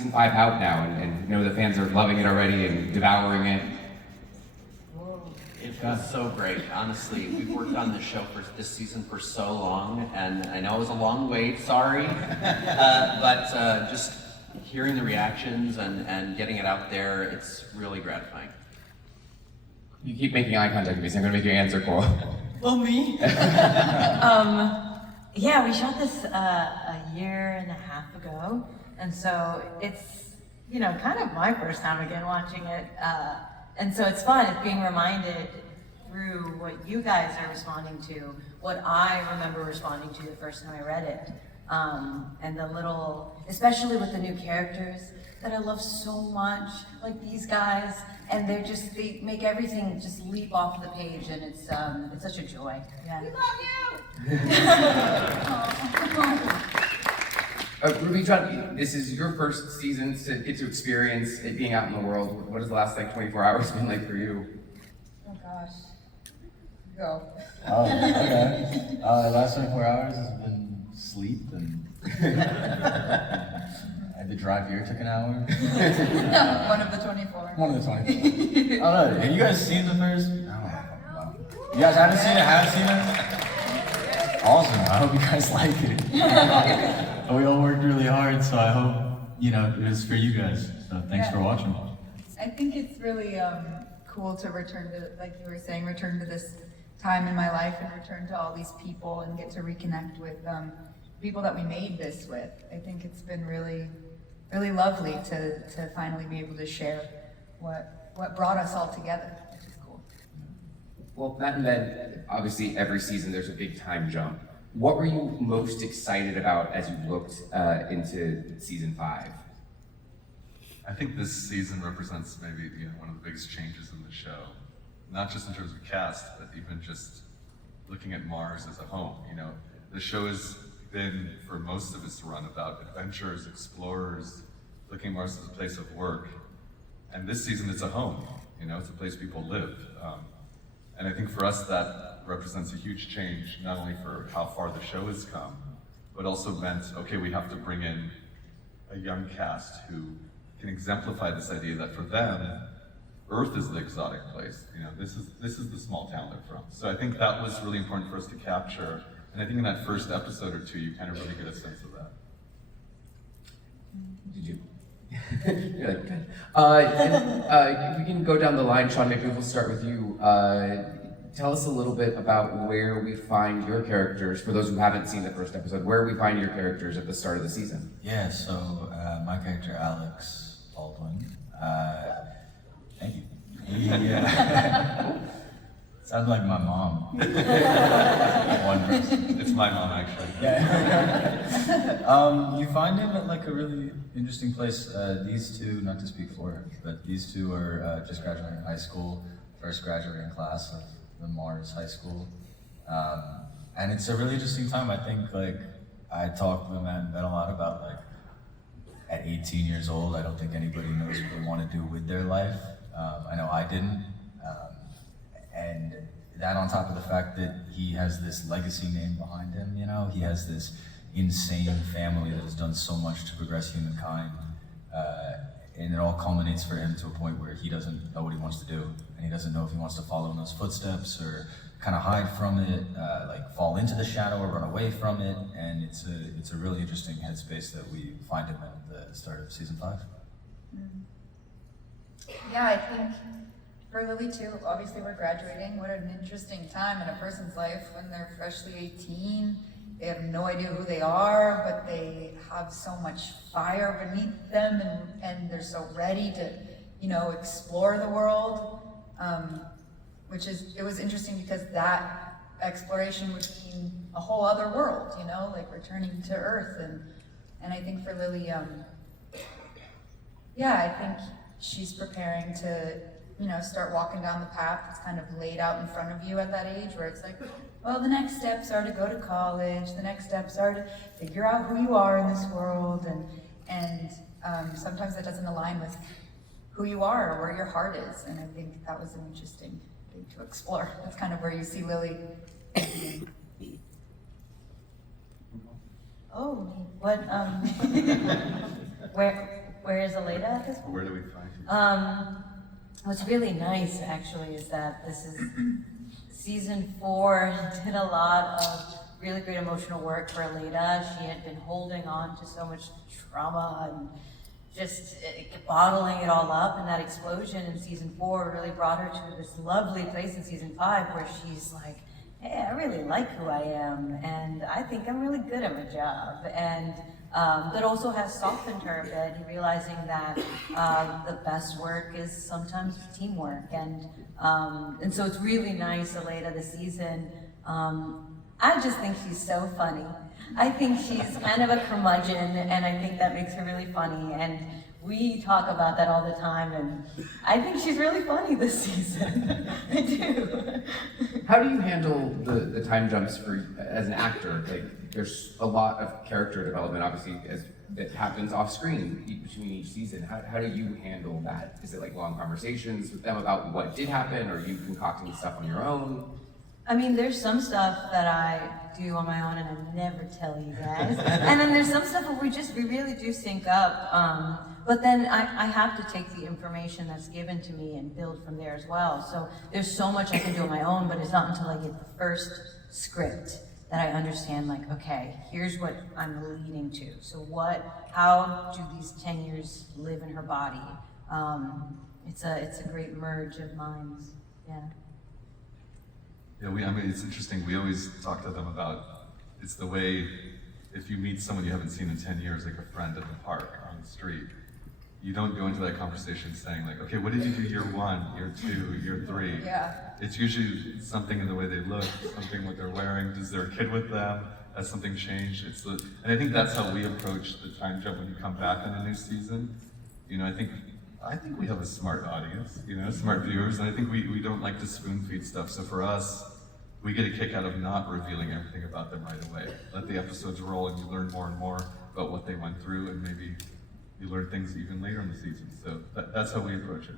season 5 out now, and know the fans are loving it already and devouring it. It was so great. Honestly, we've worked on this show for this season for so long, and I know it was a long wait, sorry. But just hearing the reactions and getting it out there, it's really gratifying. You keep making eye contact with me, so I'm gonna make you answer, Cole. Well, me? Yeah, we shot this a year and a half ago, and so it's, kind of my first time again watching it. And so it's fun, it's being reminded through what you guys are responding to, what I remember responding to the first time I read it. And the little, especially with the new characters that I love so much, like these guys, and they make everything just leap off the page, and it's such a joy. Yeah. We love you! Ruby, John, this is your first season to get to experience it being out in the world. What has the last 24 hours been like for you? Oh gosh. Go. Oh, okay. The last 24 hours has been sleep and I had to drive here, took an hour. One of the 24. One of the 24. I don't know, have you guys seen the first? I don't know. You guys haven't seen it? Have seen it? Awesome, I hope you guys like it. We all worked really hard, so I hope, it was for you guys. So thanks for watching. I think it's really cool to return to, like you were saying, return to this time in my life and return to all these people and get to reconnect with people that we made this with. I think it's been really, really lovely to finally be able to share what brought us all together, which is cool. Well, that and then, obviously, every season there's a big time jump. What were you most excited about as you looked into season 5? I think this season represents maybe one of the biggest changes in the show, not just in terms of cast, but even just looking at Mars as a home. The show has been, for most of its run, about adventurers, explorers, looking at Mars as a place of work. And this season, it's a home. It's a place people live. And I think for us, that represents a huge change, not only for how far the show has come, but also meant, okay, we have to bring in a young cast who can exemplify this idea that for them, Earth is the exotic place. This is the small town they're from. So I think that was really important for us to capture. And I think in that first episode or two, you kind of really get a sense of that. Did you? You're like, good. And we can go down the line, Sean, maybe we'll start with you. Tell us a little bit about where we find your characters, for those who haven't seen the first episode, where we find your characters at the start of the season. Yeah, so my character, Alex Baldwin, thank you. He sounds like my mom. One person. It's my mom, actually. Yeah. You find him at a really interesting place. These two, not to speak for her, but these two are just graduating high school, first graduating class of the Mars High School. And it's a really interesting time. I think I talked to them and met a lot about at 18 years old, I don't think anybody knows what they want to do with their life. I know I didn't. And that on top of the fact that he has this legacy name behind him, he has this insane family that has done so much to progress humankind. And it all culminates for him to a point where he doesn't know what he wants to do. And he doesn't know if he wants to follow in those footsteps or kind of hide from it, fall into the shadow or run away from it. And it's a really interesting headspace that we find him at the start of season 5. Yeah, I think for Lily too, obviously we're graduating. What an interesting time in a person's life when they're freshly 18. They have no idea who they are, but they have so much fire beneath them and they're so ready to, explore the world. It was interesting because that exploration would mean a whole other world, returning to Earth. And I think for Lily, I think she's preparing to, start walking down the path that's kind of laid out in front of you at that age where it's the next steps are to go to college, the next steps are to figure out who you are in this world, and sometimes that doesn't align with who you are or where your heart is, and I think that was an interesting thing to explore. That's kind of where you see Lily. Oh, what, where, where is Aleda at this point? Where do we find you? What's really nice actually is that this is season 4 did a lot of really great emotional work for Aleda. She had been holding on to so much trauma and just bottling it all up, and that explosion in season 4 really brought her to this lovely place in season 5 where she's like, hey, I really like who I am, and I think I'm really good at my job. And that also has softened her a bit, realizing that the best work is sometimes teamwork. And so it's really nice, Aleda, this season. I just think she's so funny. I think she's kind of a curmudgeon, and I think that makes her really funny. And we talk about that all the time, and I think she's really funny this season. I do. How do you handle the time jumps as an actor? Like, there's a lot of character development, obviously, that happens off screen between each season. How do you handle that? Is it like long conversations with them about what did happen, or are you concocting stuff on your own? I mean, there's some stuff that I do on my own and I never tell you guys. And then there's some stuff where we really do sync up. But then I have to take the information that's given to me and build from there as well. So there's so much I can do on my own, but it's not until I get the first script that I understand, like, okay, here's what I'm leading to. So how do these 10 years live in her body? It's a great merge of minds, yeah. Yeah, I mean, it's interesting. We always talk to them about, it's the way, if you meet someone you haven't seen in 10 years, like a friend at the park, on the street, you don't go into that conversation saying like, okay, what did you do year 1, year 2, year 3? Yeah. It's usually something in the way they look, something what they're wearing, is there a kid with them, has something changed? And I think that's how we approach the time jump when you come back on a new season. You know, I think we have a smart audience, you know, smart viewers, and I think we don't like to spoon feed stuff. So for us, we get a kick out of not revealing everything about them right away. Let the episodes roll and you learn more and more about what they went through, and maybe you learn things even later in the season. So that's how we approach it.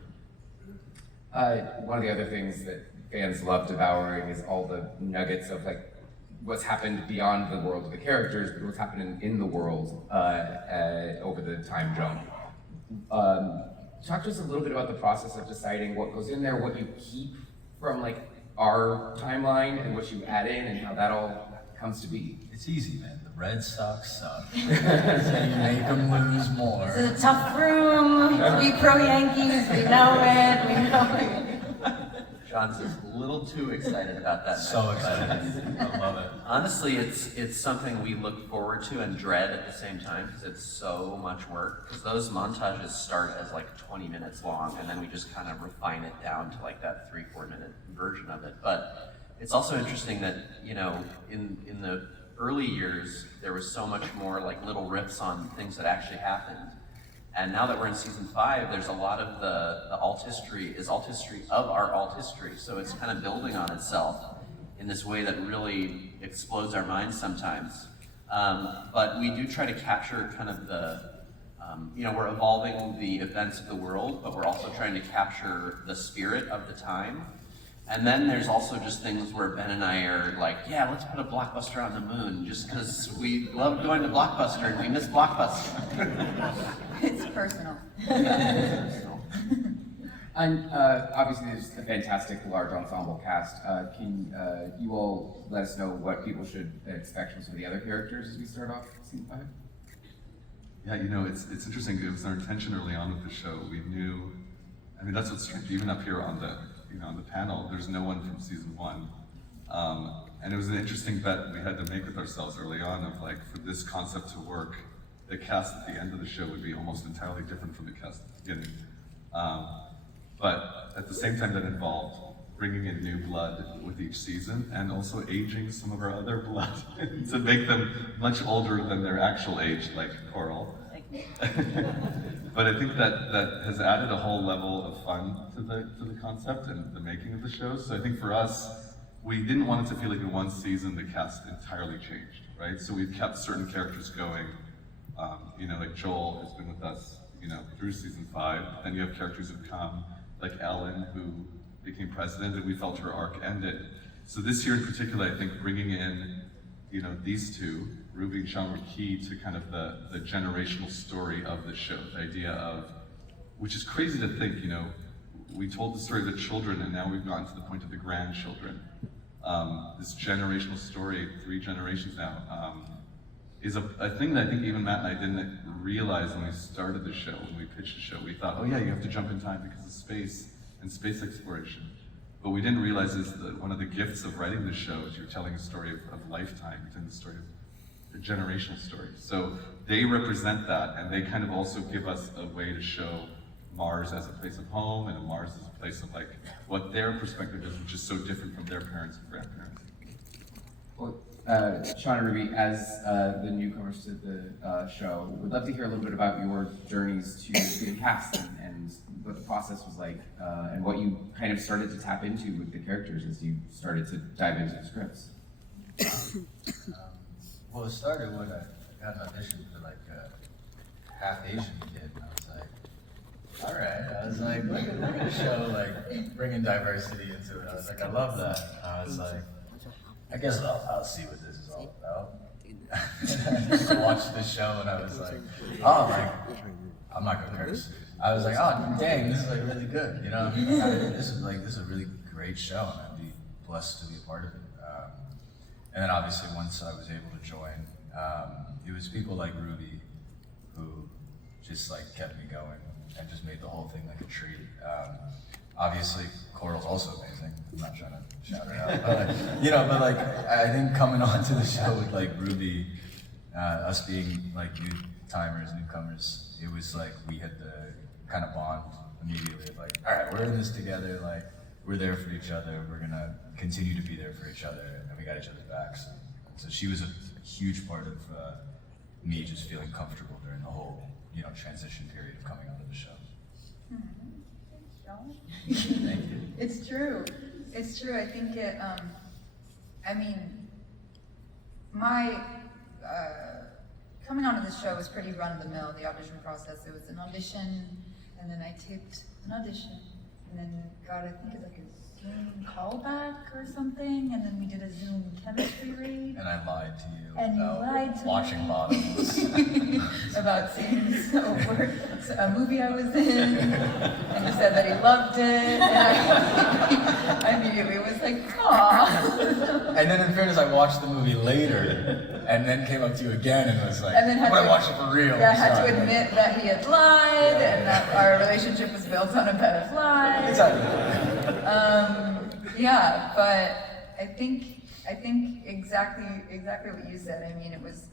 One of the other things that fans love devouring is all the nuggets of like what's happened beyond the world of the characters, but what's happened in the world over the time jump. Talk to us a little bit about the process of deciding what goes in there, what you keep from like our timeline, and what you add in, and how that all comes to be. It's easy, man. The Red Sox suck. So you make them lose more. It's a tough room to be pro-Yankees, we know it, we know it. John's just a little too excited about that. So match. excited. I love it. Honestly, it's something we look forward to and dread at the same time because it's so much work. Because those montages start as like 20 minutes long, and then we just kind of refine it down to like that 3-4 minute version of it. But it's also interesting that, you know, in the early years, there was so much more like little riffs on things that actually happened. And now that we're in season 5, there's a lot of the alt history of our alt history. So it's kind of building on itself in this way that really explodes our minds sometimes. But we do try to capture kind of you know, we're evolving the events of the world, but we're also trying to capture the spirit of the time. And then there's also just things where Ben and I are like, yeah, let's put a Blockbuster on the moon, just because we love going to Blockbuster and we miss Blockbuster. It's personal. And obviously there's a fantastic large ensemble cast. Can you all let us know what people should expect from some of the other characters as we start off season 5? Yeah, you know, it's interesting. It was our intention early on with the show. We knew, I mean, that's what's strange. Even up here on the panel, there's no one from season 1. And it was an interesting bet we had to make with ourselves early on of like, for this concept to work, the cast at the end of the show would be almost entirely different from the cast at the beginning. But at the same time, that involved bringing in new blood with each season and also aging some of our other blood to make them much older than their actual age, like Coral. But I think that has added a whole level of fun to the concept and the making of the show. So I think for us, we didn't want it to feel like in one season the cast entirely changed, right? So we've kept certain characters going. You know, like Joel has been with us, you know, through season 5. Then you have characters who've come, like Ellen, who became president, and we felt her arc ended. So this year in particular, I think bringing in, you know, these two, Ruby and Sean were key to kind of the generational story of the show. The idea of, which is crazy to think, you know, we told the story of the children and now we've gotten to the point of the grandchildren. This generational story, 3 generations now, is a thing that I think even Matt and I didn't realize when we started the show, when we pitched the show. We thought, oh yeah, you have to jump in time because of space and space exploration. But we didn't realize is that one of the gifts of writing the show is you're telling a story of lifetime, you're telling the story of a generational story. So they represent that, and they kind of also give us a way to show Mars as a place of home and Mars as a place of like what their perspective is, which is so different from their parents and grandparents. Well, Sean and Ruby, as the newcomers to the show, would love to hear a little bit about your journeys to getting cast and what the process was like, and what you kind of started to tap into with the characters as you started to dive into the scripts. Well, it started when I got an audition for like a half Asian kid, and I was like, all right. I was like, look at the show, like bringing diversity into it. I was like, I love that. I was like, I guess I'll see what this is all about. And I just watched the show and I was like, oh, like, I'm not gonna curse. I was like, oh, dang, this is like really good, you know? This is a really great show, and I'd be blessed to be a part of it. And then obviously once I was able to join, it was people like Ruby who just like kept me going and just made the whole thing like a treat. Obviously, Coral's also amazing. I'm not trying to shout her out, but, you know, but like I think coming on to the show with like Ruby, us being like newcomers, it was like we had the kind of bond immediately. Like, all right, we're in this together. Like, we're there for each other. We're gonna continue to be there for each other, and we got each other's backs. So she was a huge part of me just feeling comfortable during the whole, you know, transition period of coming onto the show. Thank you. It's true. It's true. I think it, I mean, my, coming onto the show was pretty run-of-the-mill, the audition process. It was an audition, and then I taped an audition, and then got, I think it's like a Zoom callback or something, and then we did a Zoom chemistry read. And I lied to you And you about lied to watching me. bottoms. About scenes over a movie I was in, and he said that he loved it, and I immediately was like, aw. And then in fairness, I watched the movie later, and then came up to you again and was like, And then had but to- I watched it for real. Yeah, I had Sorry. to admit that he had lied, and that our relationship was built on a bed of lies. Exactly. Yeah, but I think exactly what you said. I mean, it was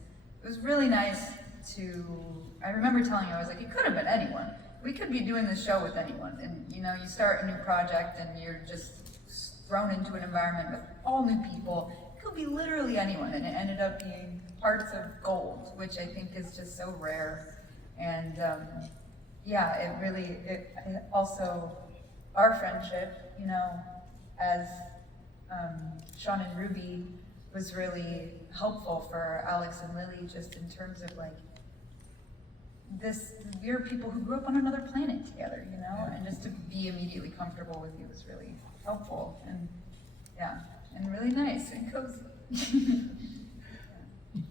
really nice to. I remember telling you, I was like, it could have been anyone. We could be doing this show with anyone, and you know, you start a new project and you're just thrown into an environment with all new people. It could be literally anyone, and it ended up being hearts of gold, which I think is just so rare. And yeah, it also, our friendship, you know, as Sean and Ruby was really helpful for Alex and Lily, just in terms of like this, we're people who grew up on another planet together, you know, and just to be immediately comfortable with you was really helpful, and yeah, and really nice and cozy.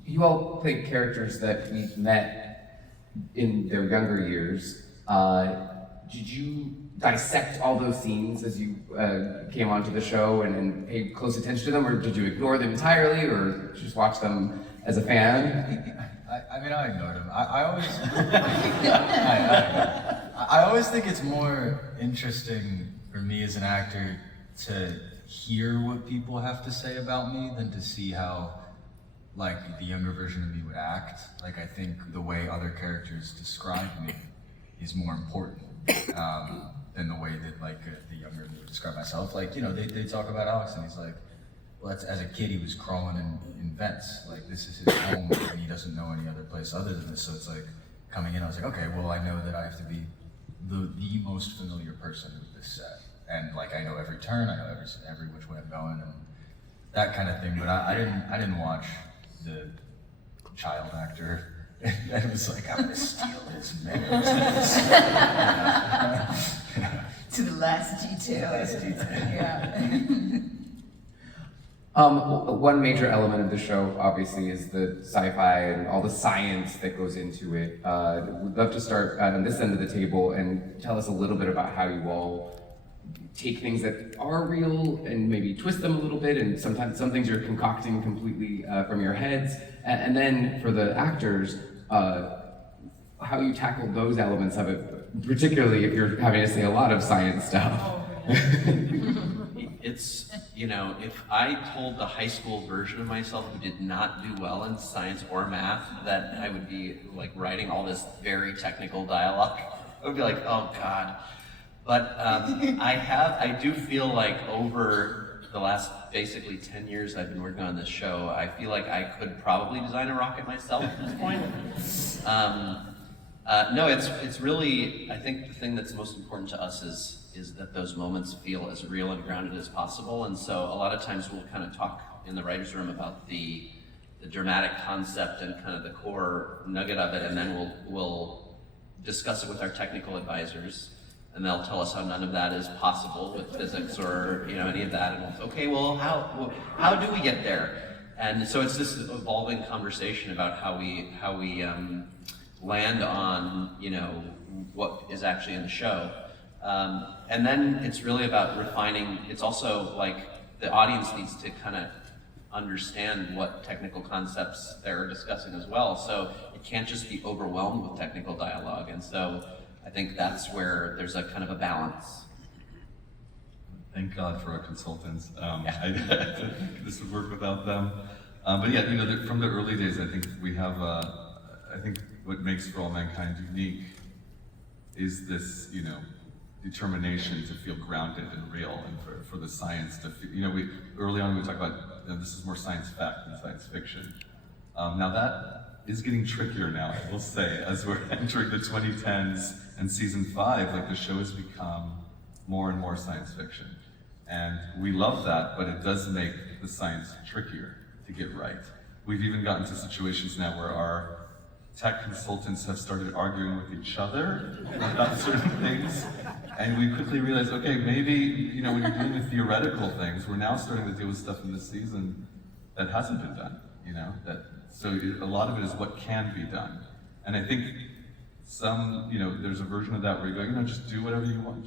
You all played characters that we met in their younger years. Did you dissect all those scenes as you came onto the show and paid close attention to them, or did you ignore them entirely, or just watch them as a fan? I mean, I ignored him. I always, I always think it's more interesting for me as an actor to hear what people have to say about me than to see how, like, the younger version of me would act. Like, I think the way other characters describe me is more important than the way that, like, the younger me would describe myself. Like, you know, they talk about Alex and he's like, well, as a kid, he was crawling in vents. Like, this is his home, and he doesn't know any other place other than this. So it's like, coming in, I was like, okay, well, I know that I have to be the most familiar person with this set. And, like, I know every turn, I know every which way I'm going, and that kind of thing. But I didn't watch the child actor. And it was like, I'm gonna steal his nose. To the last detail. Last detail. Yeah. One major element of the show, obviously, is the sci-fi and all the science that goes into it. We'd love to start on this end of the table and tell us a little bit about how you all take things that are real and maybe twist them a little bit, and sometimes some things you're concocting completely from your heads. And then for the actors, how you tackle those elements of it, particularly if you're having to say a lot of science stuff. It's, you know, if I told the high school version of myself who did not do well in science or math that I would be like writing all this very technical dialogue, I would be like, oh God. But I do feel like over the last basically 10 years I've been working on this show, I feel like I could probably design a rocket myself at this point. No, it's really, I think the thing that's most important to us is that those moments feel as real and grounded as possible. And so a lot of times we'll kind of talk in the writer's room about the dramatic concept and kind of the core nugget of it, and then we'll discuss it with our technical advisors, and they'll tell us how none of that is possible with physics or, you know, any of that. And we'll say, okay, well, how do we get there? And so it's this evolving conversation about how we land on, you know, what is actually in the show. And then it's really about refining. It's also like the audience needs to kind of understand what technical concepts they're discussing as well. So it can't just be overwhelmed with technical dialogue. And so I think that's where there's a kind of a balance. Thank God for our consultants. I didn't think this would work without them. But yeah, you know, from the early days, I think we have, I think what makes For All Mankind unique is this, you know, determination to feel grounded and real, and for the science to feel, you know, early on we talked about, you know, this is more science fact than science fiction. Now that is getting trickier now, I will say, as we're entering the 2010s and season 5, like the show has become more and more science fiction. And we love that, but it does make the science trickier to get right. We've even gotten to situations now where our tech consultants have started arguing with each other about certain things, and we quickly realized, okay, maybe, you know, when you're dealing with theoretical things, we're now starting to deal with stuff in this season that hasn't been done, you know? So a lot of it is what can be done. And I think you know, there's a version of that where you go, you know, just do whatever you want.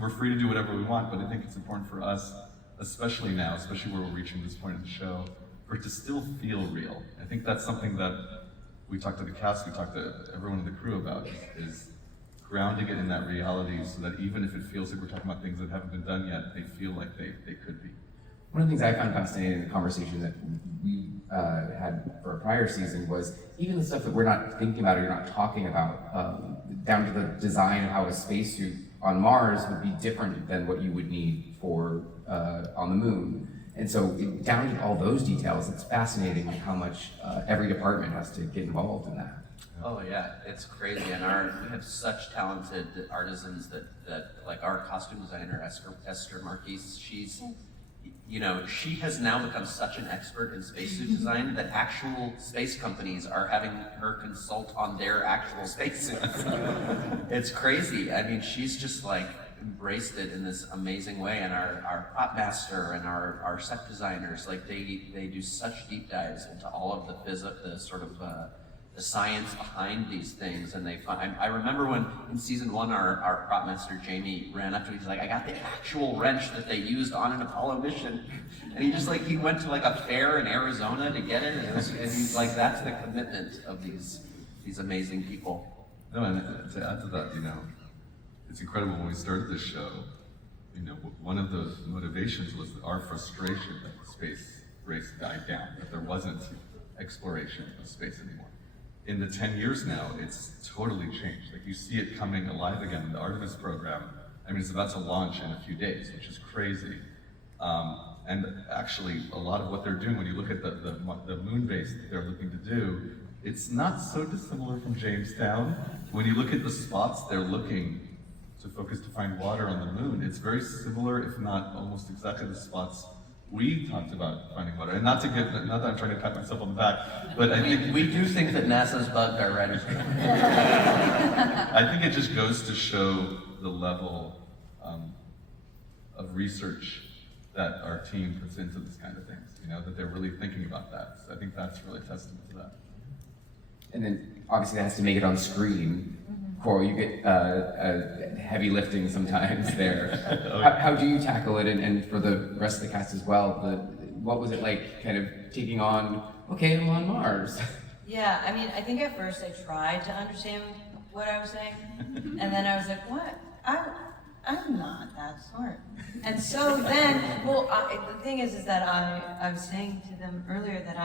We're free to do whatever we want, but I think it's important for us, especially now, especially where we're reaching this point in the show, for it to still feel real. I think that's something that we talked to the cast, we talked to everyone in the crew about, is grounding it in that reality so that even if it feels like we're talking about things that haven't been done yet, they feel like they could be. One of the things I found fascinating in the conversation that we had for a prior season was even the stuff that we're not thinking about or you're not talking about, down to the design of how a spacesuit on Mars would be different than what you would need for on the moon. And so down to all those details, it's fascinating how much every department has to get involved in that. Oh yeah, it's crazy, and we have such talented artisans that like our costume designer Esther Marquise, she's, you know, she has now become such an expert in spacesuit design that actual space companies are having her consult on their actual spacesuits. It's crazy. I mean, she's just like embraced it in this amazing way, and our prop master and our set designers, like they do such deep dives into all of the sort of the science behind these things, and I remember when in season 1 our prop master Jamie ran up to me, he's like, I got the actual wrench that they used on an Apollo mission, and he went to like a fair in Arizona to get it, and he's like, that's the commitment of these amazing people. No, and to add to that, you know, it's incredible when we started this show, you know, one of the motivations was our frustration that the space race died down, that there wasn't exploration of space anymore. In the 10 years now, it's totally changed. Like, you see it coming alive again in the Artemis program. I mean, it's about to launch in a few days, which is crazy. And actually, a lot of what they're doing, when you look at the moon base that they're looking to do, it's not so dissimilar from Jamestown. When you look at the spots they're looking to focus to find water on the moon, it's very similar, if not almost exactly the spots we talked about finding water. And not that I'm trying to pat myself on the back, but I think we do think that NASA's bugged our writers. I think it just goes to show the level of research that our team puts into this kind of things, you know, that they're really thinking about that. So I think that's really a testament to that. And then obviously that has to make it on screen. Coral, you get heavy lifting sometimes there. How do you tackle it, and for the rest of the cast as well? What was it like kind of taking on, okay, I'm on Mars? Yeah, I mean, I think at first I tried to understand what I was saying, and then I was like, what? I'm not that smart. And so then, the thing is that I was saying to them earlier that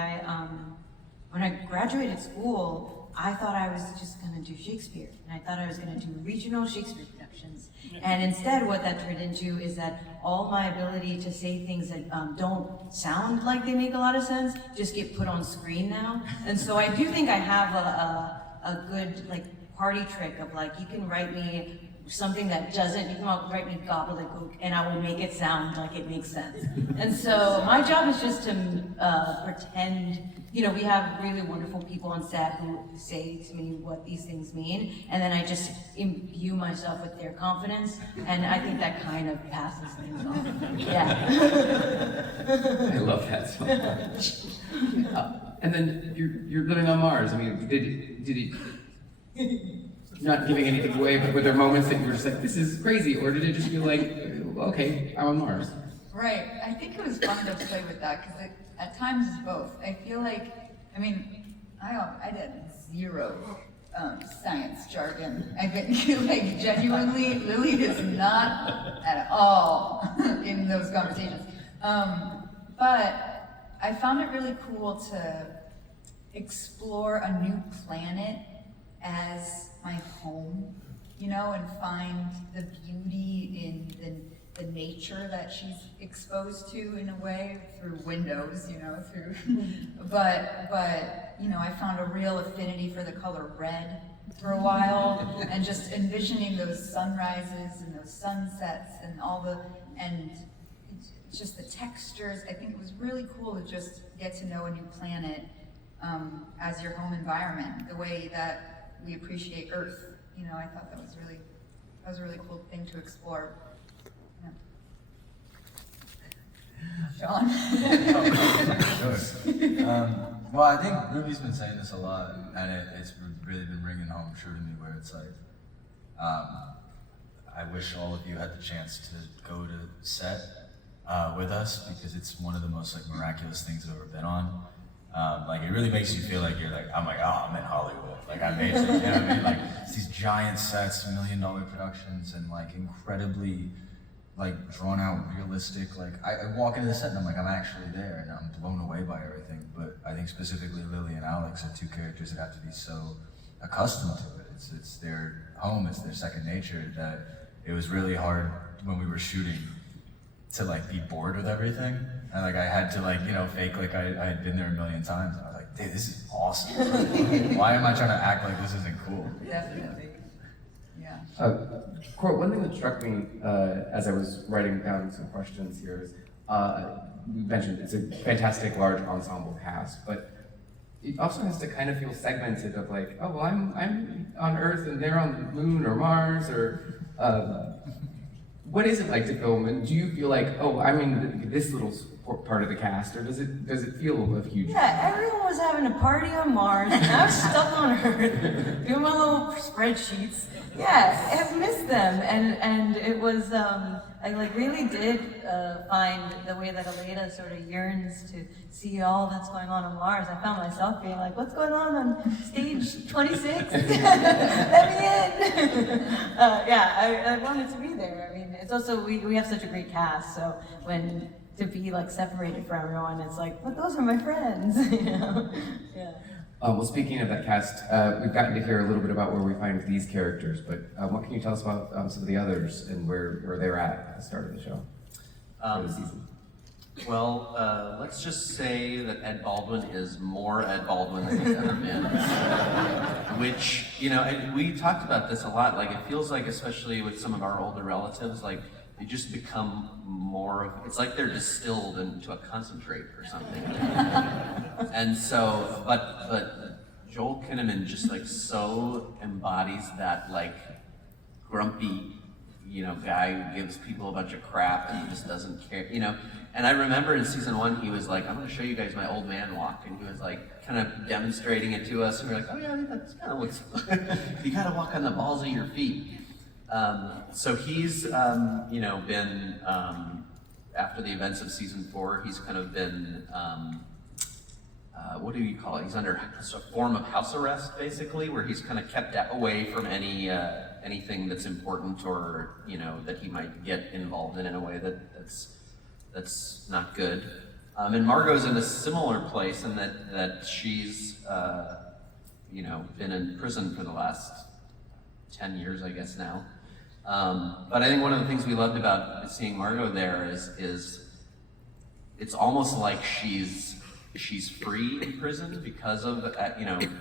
when I graduated school, I thought I was just gonna do Shakespeare, and I thought I was gonna do regional Shakespeare productions. And instead what that turned into is that all my ability to say things that don't sound like they make a lot of sense just get put on screen now. And so I do think I have a good like party trick of like, you can write me something that doesn't, you can write me gobbledygook and I will make it sound like it makes sense. And so my job is just to pretend, you know, we have really wonderful people on set who say to me what these things mean, and then I just imbue myself with their confidence, and I think that kind of passes things off. Yeah. I love that so much. And then you're living on Mars. I mean, did it not giving anything away, but were there moments that you were just like, this is crazy, or did it just feel like, okay, I'm on Mars? Right. I think it was fun to play with that because at times it's both. I feel like, I mean, I did zero science jargon. I've been like genuinely, Lily is not at all in those conversations. But I found it really cool to explore a new planet as my home, you know, and find the beauty in the nature that she's exposed to in a way through windows, you know, but you know, I found a real affinity for the color red for a while, and just envisioning those sunrises and those sunsets and and it's just the textures. I think it was really cool to just get to know a new planet as your home environment, the way that we appreciate Earth. You know, I thought that was a really cool thing to explore. Sean? Well, I think Ruby's been saying this a lot, and it's really been ringing home true to me, where it's like, I wish all of you had the chance to go to set with us, because it's one of the most like miraculous things I've ever been on. Like, it really makes you feel like you're like, I'm like, oh, I'm in Hollywood. Like, I made it, you know what I mean? Like, it's these giant sets, $1 million productions, and like incredibly like drawn out, realistic. Like, I walk into the set and I'm like, I'm actually there, and I'm blown away by everything. But I think specifically Lily and Alex are two characters that have to be so accustomed to it. It's their home, it's their second nature, that it was really hard when we were shooting to like be bored with everything. And like, I had to like, you know, fake like I had been there a million times. And I was like, dude, this is awesome. Why am I trying to act like this isn't cool? Definitely. Yeah. Coral, one thing that struck me as I was writing down some questions here is, we mentioned it's a fantastic large ensemble cast, but it also has to kind of feel segmented of like, oh, well, I'm on Earth and they're on the moon or Mars, or what is it like to film? And do you feel like, oh, I'm in this little part of the cast, or does it feel a huge? Yeah, everyone was having a party on Mars, and I was stuck on Earth doing my little spreadsheets. Yeah, I've missed them, and it was I like really did find the way that Aleda sort of yearns to see all that's going on Mars. I found myself being like, what's going on stage 26? Let me in. I wanted to be there. I mean, it's also we have such a great cast, so when to be like separated from everyone, it's like, but those are my friends, you know? Yeah. Well, speaking of that cast, we've gotten to hear a little bit about where we find these characters, but what can you tell us about some of the others and where they're at the start of the show, or the season? Well, let's just say that Ed Baldwin is more Ed Baldwin than he's ever been. Which, you know, we talked about this a lot. Like, it feels like, especially with some of our older relatives, like, they just become more of, it's like they're distilled into a concentrate or something. And so, but Joel Kinnaman just like so embodies that like grumpy guy who gives people a bunch of crap and just doesn't care, And I remember in season 1, he was like, I'm going to show you guys my old man walk. And he was like, kind of demonstrating it to us. And we were like, oh yeah, that's kind of what's, you got to walk on the balls of your feet. So he's, been, after the events of season 4, he's kind of been, what do you call it? He's under a form of house arrest, basically, where he's kind of kept away from anything that's important or, that he might get involved in a way that's not good. And Margot's in a similar place in that she's, been in prison for the last 10 years, I guess now. But I think one of the things we loved about seeing Margot there is it's almost like she's free in prison because of,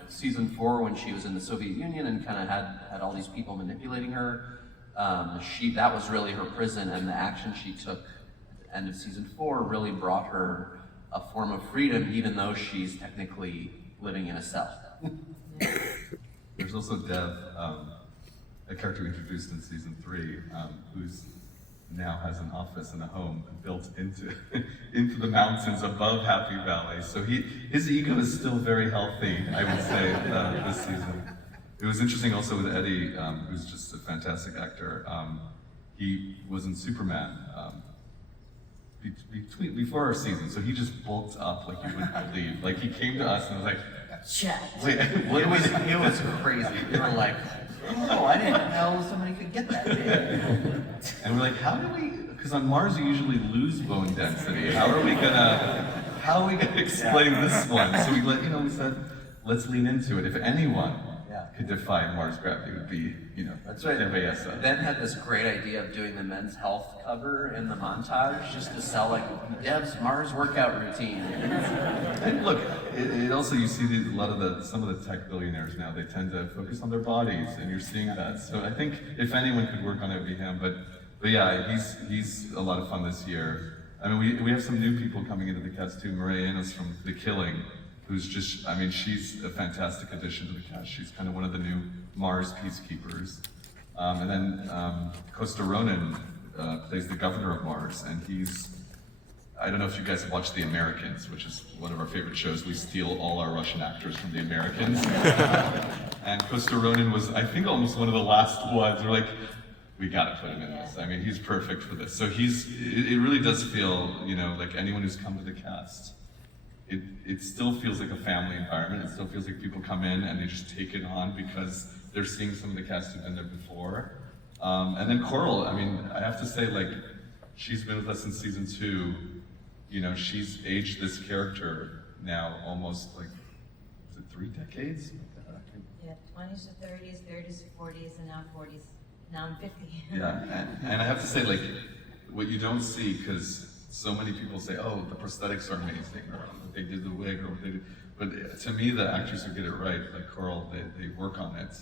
season 4 when she was in the Soviet Union and kind of had all these people manipulating her. That was really her prison, and the action she took at the end of season 4 really brought her a form of freedom, even though she's technically living in a cell. There's also Dev, a character we introduced in season 3, who's now has an office and a home built into the mountains above Happy Valley. So his ego is still very healthy, I would say, this season. It was interesting also with Eddie, who's just a fantastic actor. He was in Superman before our season, so he just bulked up like you wouldn't believe. Like he came to us and was like, wait, It was crazy. We were like, oh, I didn't know somebody could get that big. And we're like, how do we, because on Mars you usually lose bone density. How are we gonna explain this one? So we said, let's lean into it. If anyone could defy Mars gravity, it would be, That's right. Devayesa. Ben had this great idea of doing the Men's Health cover in the montage just to sell Dev's Mars workout routine. And look, it also, you see some of the tech billionaires now, they tend to focus on their bodies, and you're seeing that. So I think if anyone could work on it, it'd be him. But yeah, he's a lot of fun this year. I mean, we have some new people coming into the cast too. Mireille Innes from The Killing, who's just, she's a fantastic addition to the cast. She's kind of one of the new Mars peacekeepers. And then Costa Ronan plays the governor of Mars, and I don't know if you guys have watched The Americans, which is one of our favorite shows. We steal all our Russian actors from The Americans. And Costa Ronan was, I think, almost one of the last ones. We're like, we gotta put him in this. He's perfect for this. So it really does feel, like anyone who's come to the cast, it still feels like a family environment. It still feels like people come in and they just take it on because they're seeing some of the cast who've been there before. And then Coral, I have to say, she's been with us since season 2. She's aged this character now almost is it 3 decades? Yeah, 20s to 30s, 30s to 40s, and now 40s. Now I'm 50. Yeah, and I have to say, what you don't see, because so many people say, oh, the prosthetics are amazing, or they did the wig, or what they did. But to me, the actors who get it right, like Coral, they work on it.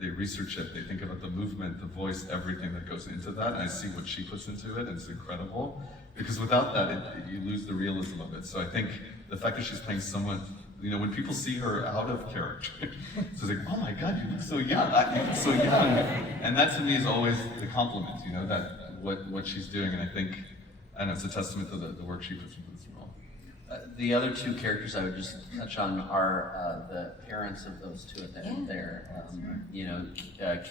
They research it, they think about the movement, the voice, everything that goes into that, and I see what she puts into it, and it's incredible. Because without that, you lose the realism of it. So I think the fact that she's playing someone, when people see her out of character, it's like, oh my God, you look so young, you look so young. And that to me is always the compliment, that what she's doing, and I think, it's a testament to the work she puts into this role. The other 2 characters I would just touch on are the parents of those 2 at the end there.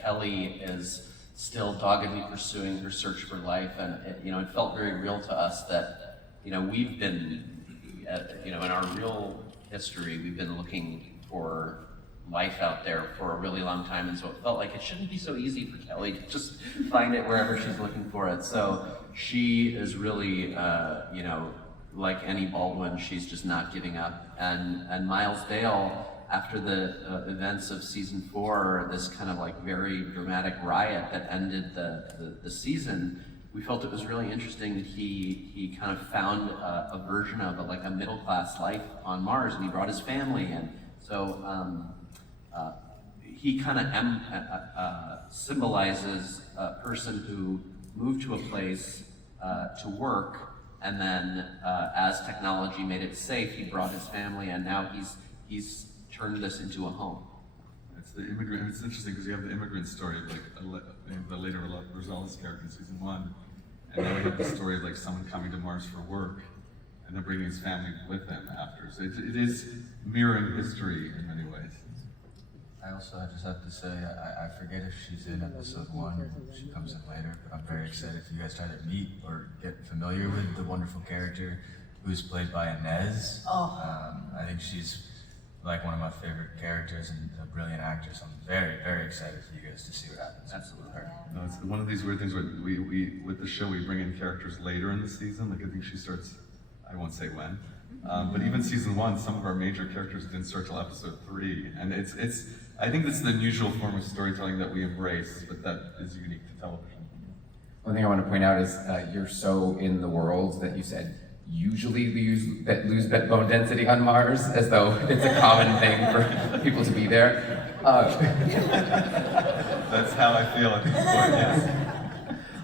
Kelly is still doggedly pursuing her search for life, and it felt very real to us that we've been, in our real history, we've been looking for life out there for a really long time, and so it felt like it shouldn't be so easy for Kelly to just find it wherever she's looking for it. So she is really, like Annie Baldwin, she's just not giving up. And Miles Dale, after the events of season 4, this kind of very dramatic riot that ended the season, we felt it was really interesting that he kind of found a version of a middle class life on Mars, and he brought his family in. So he kind of symbolizes a person who moved to a place to work, and then as technology made it safe, he brought his family, and now he's turned this into a home. It's the immigrant. It's interesting because you have the immigrant story of the later Rosella's character in season 1. And then we have the story of like someone coming to Mars for work, and then bringing his family with them after. So it is mirroring history in many ways. I also just have to say, I forget if she's in episode 1, she comes in later, but I'm very excited if you guys try to meet or get familiar with the wonderful character who's played by Inez. I think she's like one of my favorite characters and a brilliant actress. I'm very, very excited for you guys to see what happens. Absolutely. No, it's one of these weird things where we with the show, we bring in characters later in the season. Like I think she starts, I won't say when, but even season 1, some of our major characters didn't start till episode 3. And I think it's an unusual form of storytelling that we embrace, but that is unique to television. One thing I want to point out is you're so in the world that you said usually lose bone density on Mars, as though it's a common thing for people to be there. That's how I feel at this point, yes.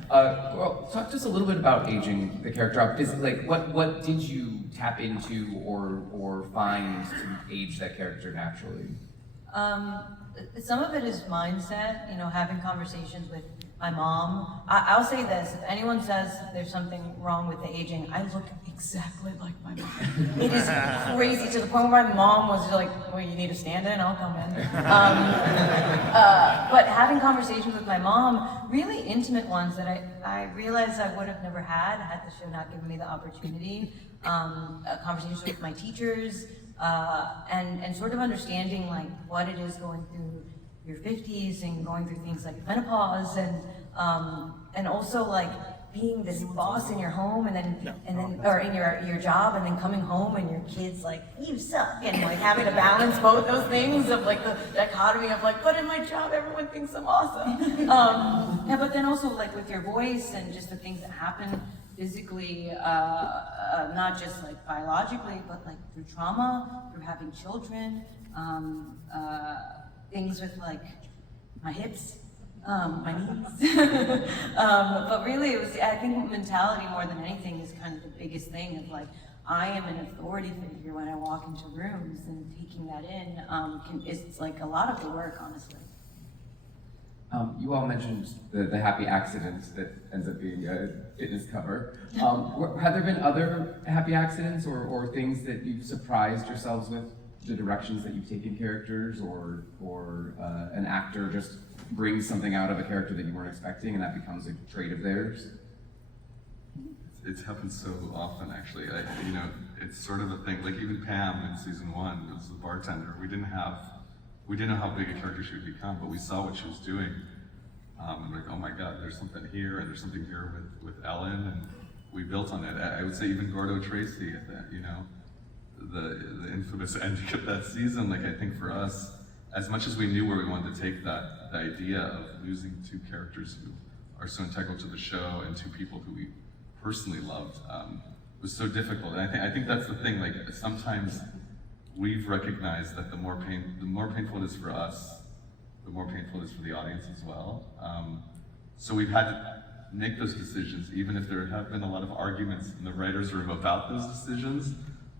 Well, talk to us a little bit about aging the character up. Is like what did you tap into or find to age that character naturally? Some of it is mindset, having conversations with my mom. I'll say this, if anyone says there's something wrong with the aging, I look exactly like my mom. It is crazy to the point where my mom was like, well, you need to stand in, I'll come in. But having conversations with my mom, really intimate ones that I realized I would have never had the show not given me the opportunity. Conversations with my teachers, and sort of understanding like what it is going through your 50s and going through things like menopause and also like being this boss in your home and then or in your job and then coming home and your kids like you suck and like having to balance both those things of like the dichotomy of like but in my job everyone thinks I'm awesome. Yeah, but then also like with your voice and just the things that happen physically, not just like biologically, but like through trauma, through having children, things with like my hips, my knees. But really it was, I think mentality more than anything is kind of the biggest thing of like, I am an authority figure when I walk into rooms and taking that in, it's like a lot of the work, honestly. You all mentioned the happy accident that ends up being a fitness cover. Have there been other happy accidents or things that you've surprised yourselves with, the directions that you've taken characters, or an actor just brings something out of a character that you weren't expecting and that becomes a trait of theirs? It's happened so often, actually. It's sort of a thing. Like even Pam in season 1 was the bartender. We didn't know how big a character she would become, but we saw what she was doing. And like, oh my God, there's something here, and there's something here with Ellen, and we built on it. I would say even Gordo Tracy, the infamous ending of that season. Like I think for us, as much as we knew where we wanted to take the idea of losing 2 characters who are so integral to the show and 2 people who we personally loved, was so difficult. And I think that's the thing. Like sometimes we've recognized that the more painful it is for us, the more painful it is for the audience as well. So we've had to make those decisions, even if there have been a lot of arguments in the writers' room about those decisions.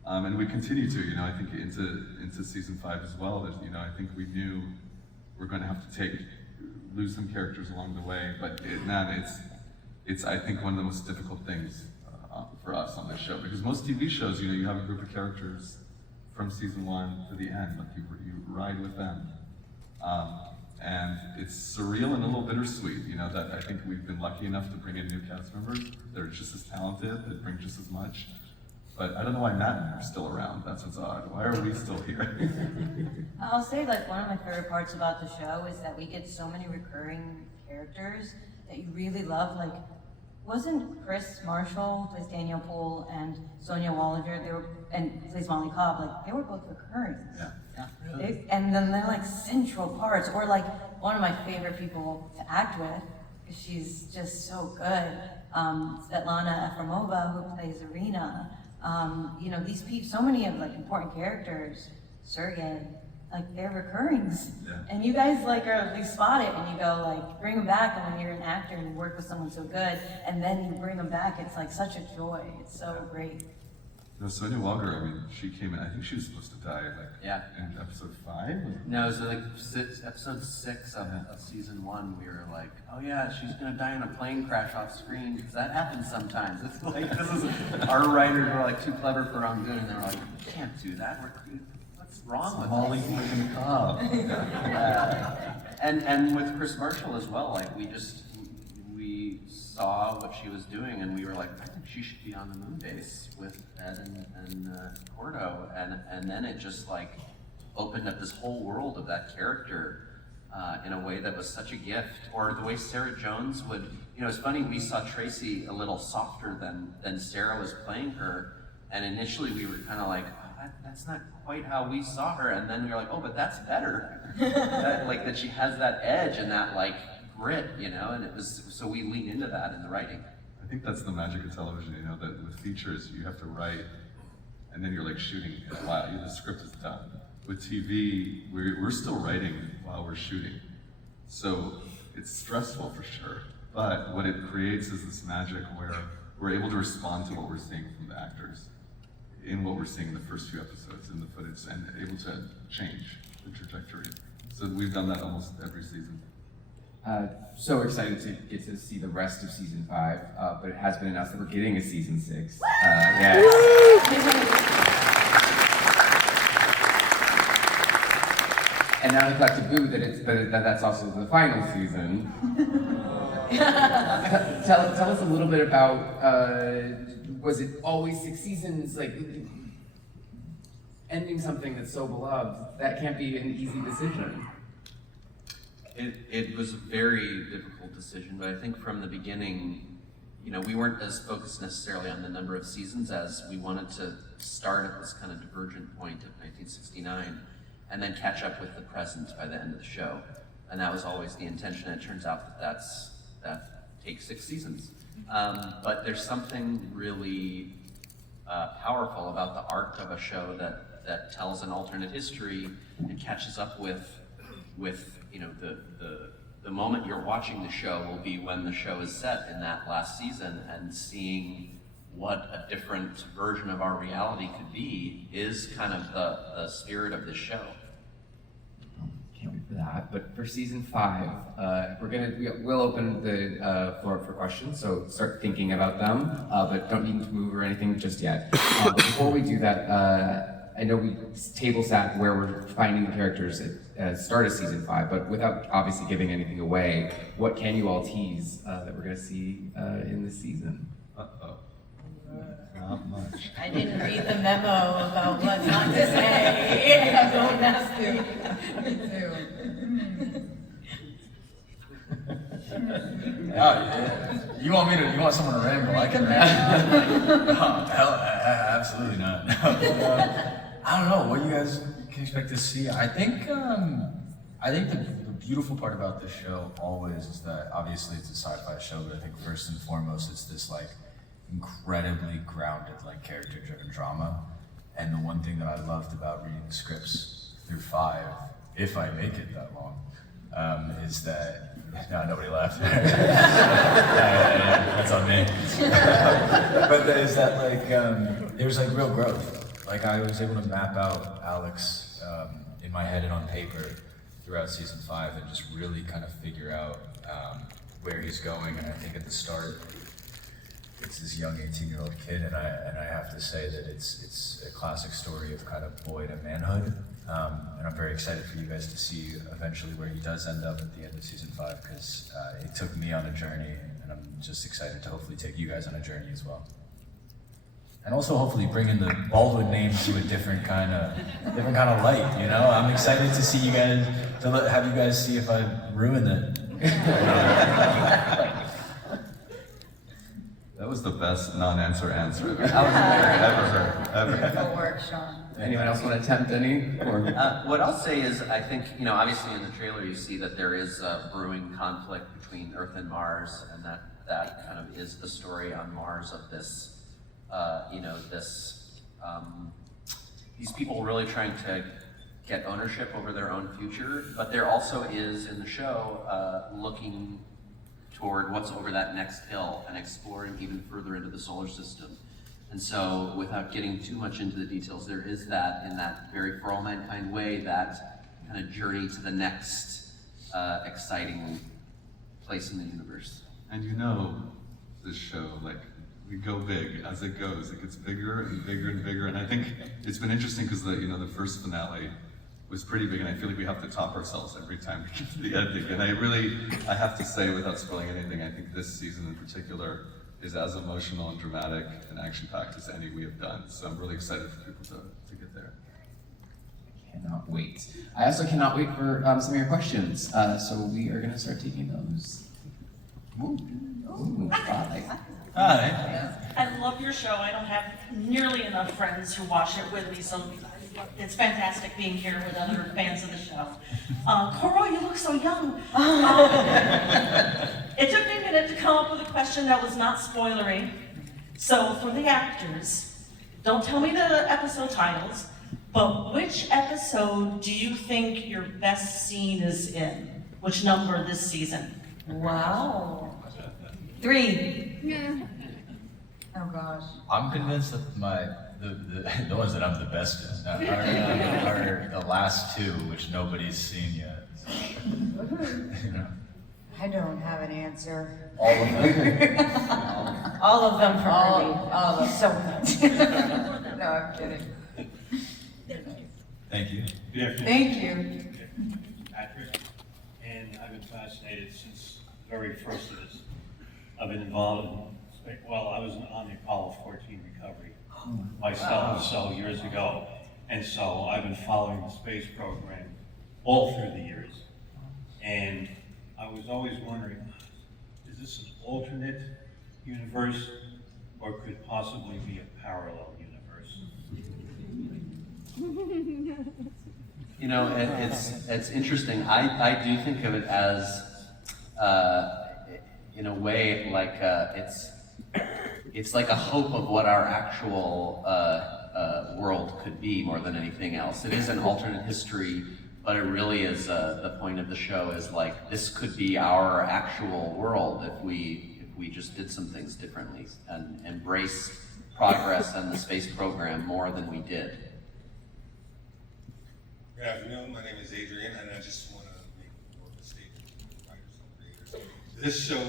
And we continue to, I think into season 5 as well. I think we knew we're going to have to lose some characters along the way, but it's I think one of the most difficult things for us on this show, because most TV shows, you have a group of characters from season 1 to the end, like you ride with them. And it's surreal and a little bittersweet, that I think we've been lucky enough to bring in new cast members. They're just as talented, they bring just as much. But I don't know why Matt and I are still around. That's what's odd. Why are we still here? I'll say like one of my favorite parts about the show is that we get so many recurring characters that you really love. Like, wasn't Chris Marshall, plays Danielle Poole, and Sonia Wallinger, and plays Molly Cobb, like they were both recurring. Yeah. And then they're like central parts, or like one of my favorite people to act with, because she's just so good, Svetlana Efremova, who plays Irina. These people, so many of like important characters, Sergey, like they're recurrings. Yeah. And you guys you spot it and you go like, bring them back, and when you're an actor and you work with someone so good, and then you bring them back, it's like such a joy. It's so great. No, Sonia Walker, I mean, she came in, I think she was supposed to die Yeah. in episode 5. No, so like episode 6 of season 1, we were like, oh yeah, she's gonna die in a plane crash off screen, because that happens sometimes. It's like, this is, our writers were like too clever for our own good, and they were like, you can't do that, what's wrong with Molly us? freaking Cobb. And with Chris Marshall as well, like we saw what she was doing, and we were like, I think she should be on the moon base with Ed and Cordo, and then it just like opened up this whole world of that character in a way that was such a gift. Or the way Sarah Jones would, it's funny, we saw Tracy a little softer than Sarah was playing her, and initially we were kind of like, that's not quite how we saw her, and then we were like, oh, but that's better. that she has that edge and that like grit, and it was, so we lean into that in the writing. I think that's the magic of television, that with features you have to write and then you're like shooting in a while, the script is done. With TV, we're still writing while we're shooting. So it's stressful for sure, but what it creates is this magic where we're able to respond to what we're seeing from the actors in what we're seeing in the first few episodes in the footage, and able to change the trajectory. So we've done that almost every season. So excited to get to see the rest of season 5, but it has been announced that we're getting a season 6. And now it's got to boo that that's also the final season. Tell us a little bit about, was it always 6 seasons? Like, ending something that's so beloved, that can't be an easy decision. It was a very difficult decision, but I think from the beginning, we weren't as focused necessarily on the number of seasons as we wanted to start at this kind of divergent point of 1969 and then catch up with the present by the end of the show. And that was always the intention. It turns out that takes 6 seasons. But there's something really powerful about the arc of a show that tells an alternate history and catches up with the moment you're watching the show will be when the show is set in that last season, and seeing what a different version of our reality could be is kind of the spirit of this show. Can't wait for that. But for season 5, we'll open the floor for questions, so start thinking about them, but don't need to move or anything just yet. But before we do that, I know we table sat where we're finding the characters at start of season 5, but without obviously giving anything away, what can you all tease that we're going to see in this season? Not much. I didn't read the memo about what not to say. Don't ask me. You want someone to ramble? I can ramble. No, hell, absolutely not. I don't know what you guys can expect to see. I think the beautiful part about this show always is that obviously it's a sci-fi show, but I think first and foremost it's this like incredibly grounded like character-driven drama. And the one thing that I loved about reading the scripts through 5, if I make it that long, is that nobody laughed. That's on me. But is that like there's like real growth. Like I was able to map out Alex in my head and on paper throughout season 5, and just really kind of figure out where he's going. And I think at the start, it's this young 18-year-old kid, and I have to say that it's a classic story of kind of boy to manhood. And I'm very excited for you guys to see eventually where he does end up at the end of season 5, because it took me on a journey, and I'm just excited to hopefully take you guys on a journey as well. And also hopefully bring in the Baldwin name to a different kind of light. I'm excited to see you guys, have you guys see if I ruined it. That was the best non-answer answer I've ever heard. Beautiful work, Sean. Anyone else want to attempt any? Or What I'll say is, I think, obviously in the trailer you see that there is a brewing conflict between Earth and Mars, and that kind of is the story on Mars of this, these people really trying to get ownership over their own future, but there also is in the show looking toward what's over that next hill and exploring even further into the solar system. And so, without getting too much into the details, there is that, in that very For All Mankind way, that kind of journey to the next exciting place in the universe. And you know, this show, like, we go big as it goes. It gets bigger and bigger and bigger. And I think it's been interesting because the first finale was pretty big, and I feel like we have to top ourselves every time we get to the ending. And I have to say, without spoiling anything, I think this season in particular is as emotional and dramatic and action-packed as any we have done. So I'm really excited for people to get there. Cannot wait. I also cannot wait for some of your questions. So we are going to start taking those. Ooh, hi. Hi. I love your show. I don't have nearly enough friends who watch it with me, so it's fantastic being here with other fans of the show. Coral, you look so young. It took me a minute to come up with a question that was not spoilery. So for the actors, don't tell me the episode titles, but which episode do you think your best scene is in? Which number this season? Wow. 3. Oh gosh. I'm convinced that the ones that I'm the best in are the last two, which nobody's seen yet. You know, I don't have an answer. all of them. All of them for All me. of them. So much. No, I'm kidding. Thank you. Good afternoon, Thank you. Patrick. And I've been fascinated since the very first of this. I've been involved in, I was on the Apollo 14 recovery myself, so years ago. And so I've been following the space program all through the years. And I was always wondering, is this an alternate universe or could it possibly be a parallel universe? You know, it's interesting. I do think of it as, in a way, like it's like a hope of what our actual world could be more than anything else. It is an alternate history, but it really is the point of the show is like this could be our actual world if we just did some things differently and embraced progress and the space program more than we did. Good afternoon, my name is Adrian, and I just want to make more of a statement to the writers and creators. This show,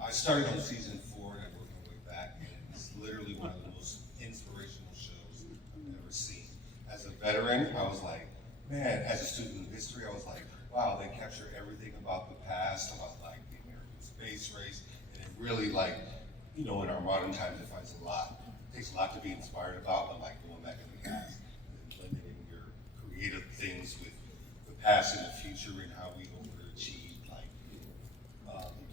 I started on season 4 and I worked my way back, and it's literally one of the most inspirational shows I've ever seen. As a veteran, I was like, man, as a student of history, I was like, wow, they capture everything about the past, about like the American space race, and it really like, you know, in our modern times, it takes a lot to be inspired about, but like going back in the past and blending in your creative things with the past and the future and how we overachieved, like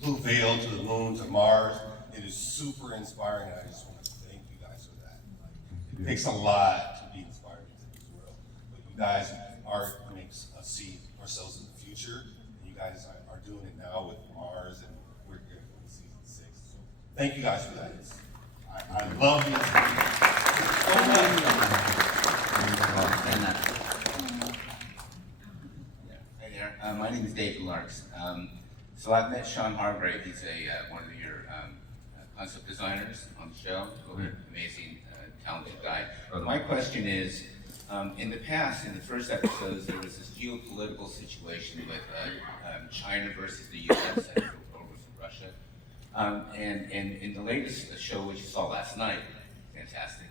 blue veil to the moon to Mars. It is super inspiring, and I just want to thank you guys for that. Like, it takes a lot to be inspired into this world, but you guys, art makes us see ourselves in the future, and you guys are doing it now with Mars, and we're here in season 6. So thank you guys for that. I love the inspiration so much. And that. Hey there, my name is David Larks. So I've met Sean Hargrave. He's one of your concept designers on the show. Amazing, talented guy. My question is, in the past, in the first episodes, there was this geopolitical situation with China versus the U.S. and over Russia. And in the latest show, which you saw last night, fantastic.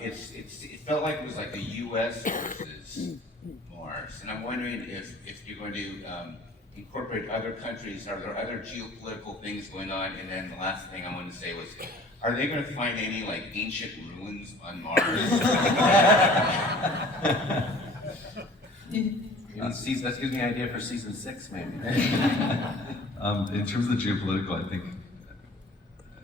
It felt like it was like the U.S. versus Mars, and I'm wondering if you're going to incorporate other countries. Are there other geopolitical things going on? And then the last thing I wanted to say was, are they going to find any like ancient ruins on Mars? That gives me an idea for season 6, maybe. In terms of the geopolitical, I think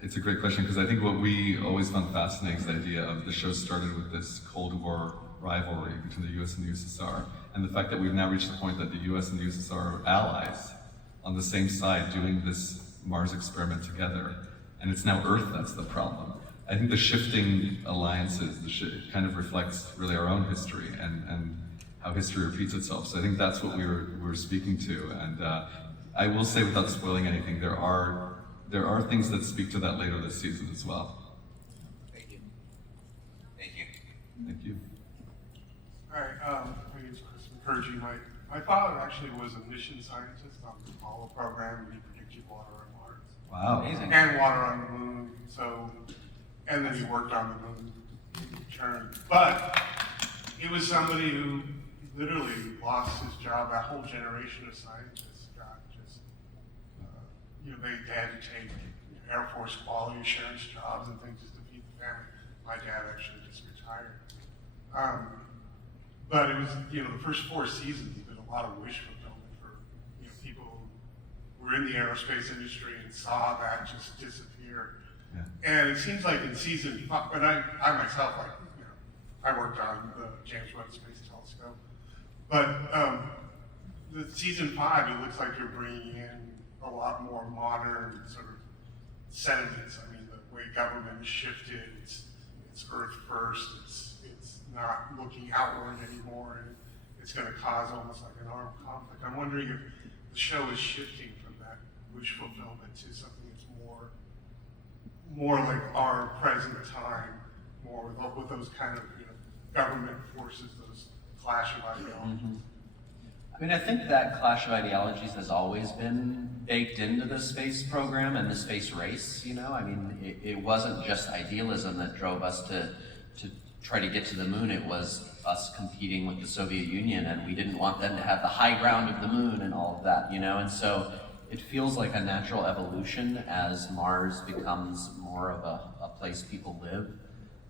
it's a great question because I think what we always found fascinating is the idea of the show started with this Cold War rivalry between the US and the USSR, and the fact that we've now reached the point that the US and the USSR are allies on the same side doing this Mars experiment together, and it's now Earth that's the problem. I think the shifting alliances kind of reflects really our own history and how history repeats itself. So I think that's what we were speaking to, and I will say without spoiling anything, there are things that speak to that later this season as well. Thank you. Thank you. All right, my name is Chris McCurgy. My father actually was a mission scientist on the Apollo program, and he predicted water on Mars. Wow. Amazing. And water on the moon, and then he worked on the moon in return. But he was somebody who literally lost his job. That whole generation of scientists got just, they had to take Air Force quality assurance jobs and things just to feed the family. My dad actually just retired. But it was, the first 4 seasons have been a lot of wish fulfillment for, people who were in the aerospace industry and saw that just disappear. Yeah. And it seems like in season 5, but I myself, I worked on the James Webb Space Telescope. But the season 5, it looks like you're bringing in a lot more modern sort of sentiments. I mean, the way government has shifted, it's Earth first, it's not looking outward anymore, and it's going to cause almost like an armed conflict. I'm wondering if the show is shifting from that wish fulfillment to something that's more like our present time, more with those kind of government forces, those clash of ideologies. I mean, I think that clash of ideologies has always been baked into the space program and the space race, I mean, it wasn't just idealism that drove us to try to get to the moon. It was us competing with the Soviet Union, and we didn't want them to have the high ground of the moon and all of that, and so it feels like a natural evolution as Mars becomes more of a place people live,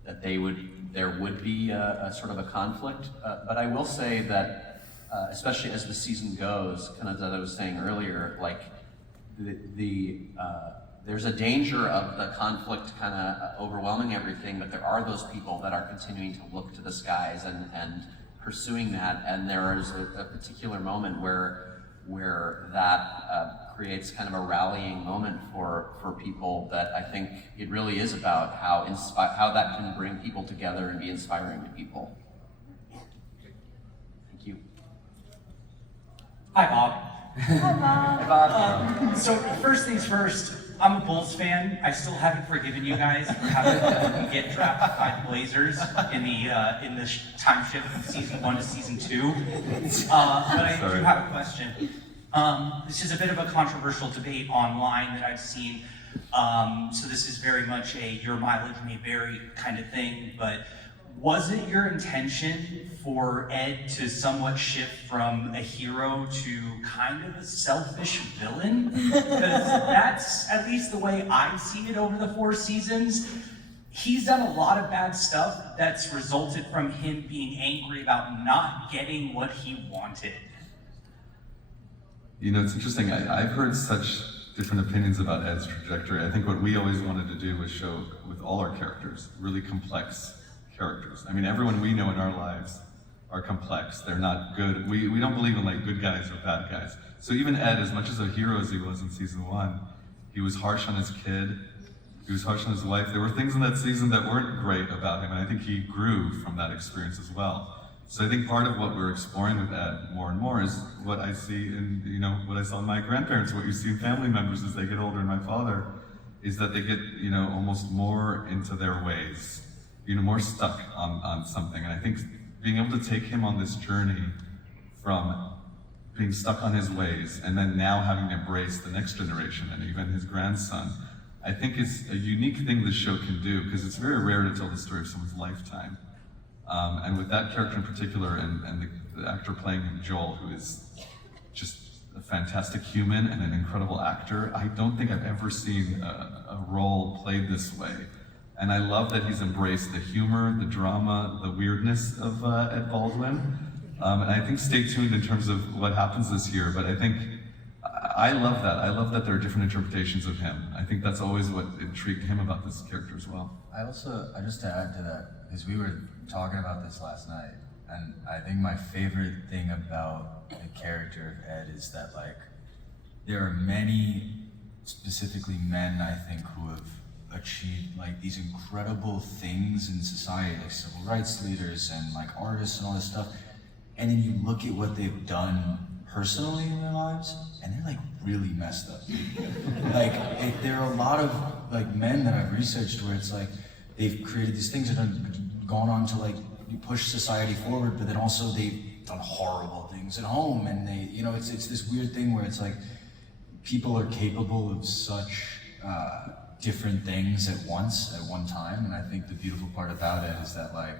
that there would be a sort of a conflict. But I will say that, especially as the season goes, kind of as I was saying earlier, like there's a danger of the conflict kind of overwhelming everything, but there are those people that are continuing to look to the skies and pursuing that. And there is a particular moment where that creates kind of a rallying moment for people that I think it really is about how that can bring people together and be inspiring to people. Thank you. Hi, Bob. Hi, Bob. So first things first, I'm a Bulls fan. I still haven't forgiven you guys for having to get drafted by the Blazers in the time shift from season 1 to season 2. But I do have a question. This is a bit of a controversial debate online that I've seen. So this is very much a your mileage may vary kind of thing, but was it your intention for Ed to somewhat shift from a hero to kind of a selfish villain? Because that's at least the way I've seen it over the 4 seasons. He's done a lot of bad stuff that's resulted from him being angry about not getting what he wanted. It's interesting. I've heard such different opinions about Ed's trajectory. I think what we always wanted to do was show, with all our characters, really complex characters. I mean, everyone we know in our lives are complex. They're not good. We don't believe in like good guys or bad guys. So even Ed, as much as a hero as he was in season 1, he was harsh on his kid. He was harsh on his wife. There were things in that season that weren't great about him, and I think he grew from that experience as well. So I think part of what we're exploring with Ed more and more is what I see in, what I saw in my grandparents, what you see in family members as they get older, and my father, is that they get, almost more into their ways, more stuck on something. And I think being able to take him on this journey from being stuck on his ways and then now having to embrace the next generation and even his grandson, I think is a unique thing this show can do, because it's very rare to tell the story of someone's lifetime. And with that character in particular, and the actor playing him, Joel, who is just a fantastic human and an incredible actor, I don't think I've ever seen a role played this way. And I love that he's embraced the humor, the drama, the weirdness of Ed Baldwin. And I think stay tuned in terms of what happens this year, but I think I love that. I love that there are different interpretations of him. I think that's always what intrigued him about this character as well. Just to add to that, because we were talking about this last night, and I think my favorite thing about the character of Ed is that, like, there are many, specifically men, I think, who have achieved like these incredible things in society, like civil rights leaders and like artists and all this stuff. And then you look at what they've done personally in their lives, and they're like really messed up. Like there are a lot of like men that I've researched where it's like they've created these things that have gone on to like you push society forward, but then also they've done horrible things at home, and they, you know, it's this weird thing where it's like people are capable of such different things at once, at one time, and I think the beautiful part about it is that like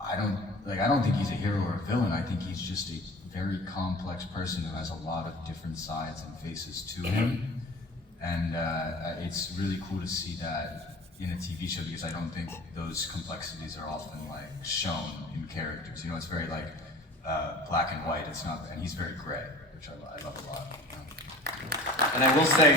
I don't think he's a hero or a villain. I think he's just a very complex person who has a lot of different sides and faces to him, and it's really cool to see that in a TV show, because I don't think those complexities are often like shown in characters. You know, it's very like black and white. It's not, and he's very gray, which I love a lot. You know? And I will say,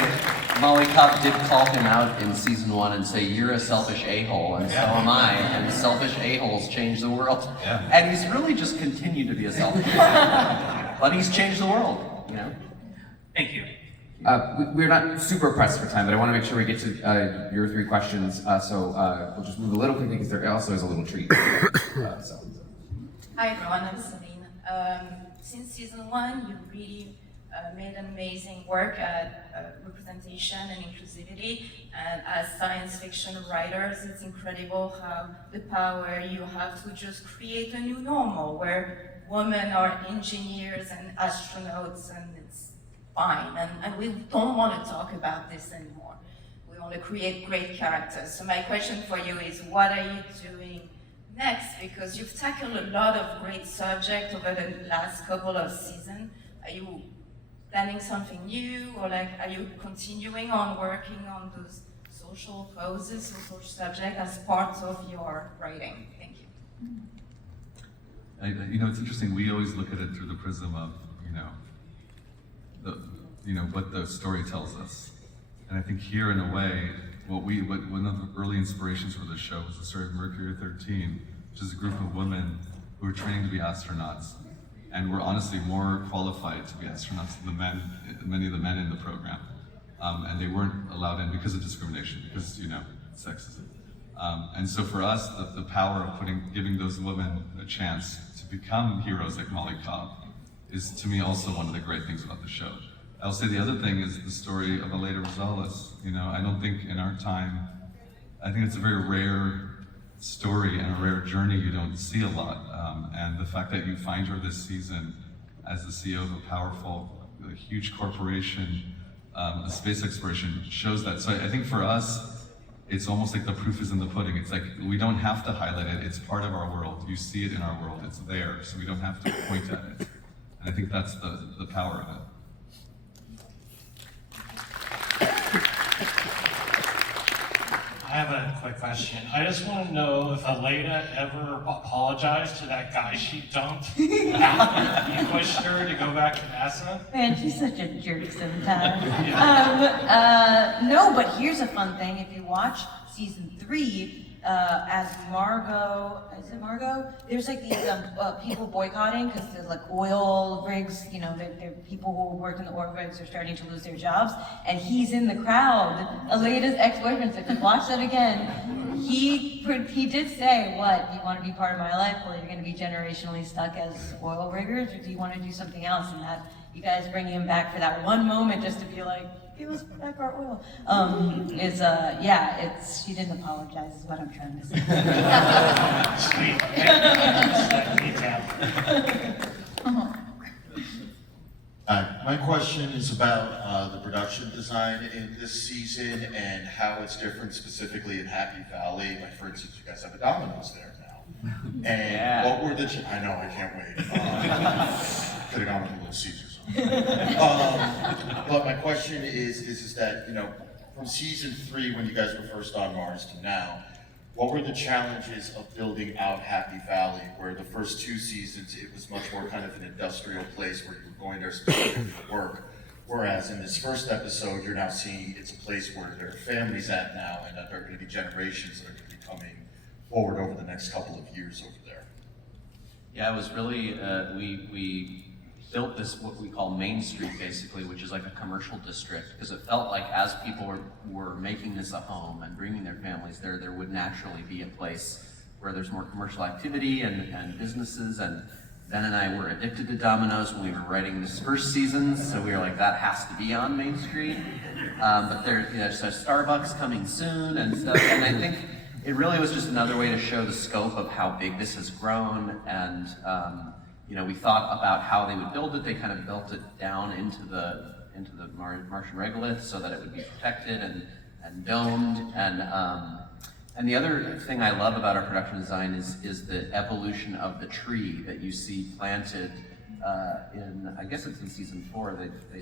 Molly Cobb did call him out in season 1 and say, "You're a selfish a-hole, and so am I, and selfish a-holes change the world." Yeah. And he's really just continued to be a selfish a-hole, but he's changed the world, you know? Thank you. We're not super pressed for time, but I want to make sure we get to your 3 questions. So we'll just move a little quickly because there also is a little treat. Hi everyone, I'm Celine. Since season 1, you really made amazing work at representation and inclusivity. And as science fiction writers, it's incredible how the power you have to just create a new normal where women are engineers and astronauts, and it's fine. And we don't want to talk about this anymore. We want to create great characters. So my question for you is, what are you doing next? Because you've tackled a lot of great subjects over the last couple of seasons. Are you planning something new, or like, are you continuing on working on those social causes, social subjects as part of your writing? Thank you. You know, it's interesting. We always look at it through the prism of, what the story tells us. And I think here, in a way, one of the early inspirations for this show was the story of Mercury 13, which is a group of women who are training to be astronauts, and were honestly more qualified to be astronauts than many of the men in the program. And they weren't allowed in because of discrimination, because, sexism. And so for us, the power of giving those women a chance to become heroes like Molly Cobb is, to me, also one of the great things about the show. I'll say the other thing is the story of Aleida Rosales. I don't think in our time, I think it's a very rare story and a rare journey you don't see a lot. And the fact that you find her this season as the CEO of a powerful, huge corporation, a space exploration, shows that. So I think for us, it's almost like the proof is in the pudding. It's like, we don't have to highlight it. It's part of our world. You see it in our world. It's there. So we don't have to point at it. And I think that's the power of it. I have a quick question. I just want to know if Aleida ever apologized to that guy she dumped after he pushed her to go back to NASA. Man, she's such a jerk sometimes. No, but here's a fun thing. If you watch season 3, as Margot, is it Margot? There's like these people boycotting because there's like oil rigs, they're people who work in the oil rigs are starting to lose their jobs, and he's in the crowd. Aleida's ex-boyfriend, so if you watch that again, he did say, what, do you want to be part of my life, or you're going to be generationally stuck as oil riggers, or do you want to do something else? And that, you guys bring him back for that one moment just to be like, give us back our oil. She didn't apologize is what I'm trying to say. Sweet. My question is about the production design in this season and how it's different specifically in Happy Valley. Like, for instance, you guys have a Domino's there now. And what were the, I know, I can't wait. Could have gone with a Little Caesars. But my question is that, from season 3, when you guys were first on Mars to now, what were the challenges of building out Happy Valley, where the first 2 seasons, it was much more kind of an industrial place where you were going there specifically for work, whereas in this first episode, you're now seeing it's a place where there are families at now, and that there are going to be generations that are going to be coming forward over the next couple of years over there. Yeah, it was really, we built this, what we call Main Street, basically, which is like a commercial district, because it felt like as people were making this a home and bringing their families there would naturally be a place where there's more commercial activity and businesses. And Ben and I were addicted to Domino's when we were writing this first season, so we were like, that has to be on Main Street. But there's a Starbucks coming soon and stuff, and I think it really was just another way to show the scope of how big this has grown, and we thought about how they would build it. They kind of built it down into the Martian regolith so that it would be protected and domed, and the other thing I love about our production design is the evolution of the tree that you see planted I guess it's in season 4, they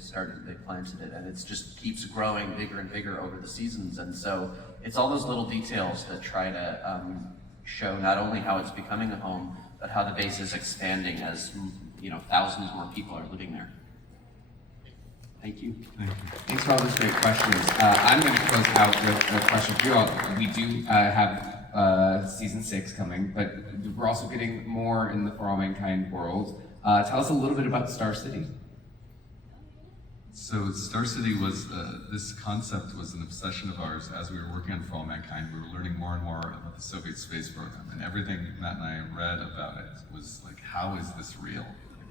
planted it, and it just keeps growing bigger and bigger over the seasons. And so it's all those little details that try to show not only how it's becoming a home, but how the base is expanding as thousands more people are living there. Thank you. Thanks for all those great questions. I'm going to close out with a question for you all. We do have season 6 coming, but we're also getting more in the For All Mankind world. Tell us a little bit about Star City. So Star City was, this concept was an obsession of ours. As we were working on For All Mankind, we were learning more and more about the Soviet space program, and everything Matt and I read about it was like, how is this real?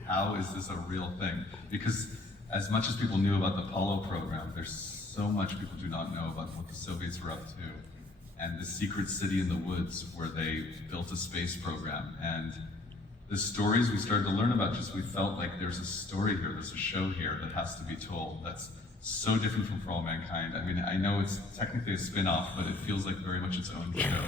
How is this a real thing? Because as much as people knew about the Apollo program, there's so much people do not know about what the Soviets were up to, and the secret city in the woods where they built a space program. And the stories we started to learn about, we felt like there's a story here, there's a show here that has to be told that's so different from For All Mankind. I mean, I know it's technically a spin-off, but it feels like very much its own show.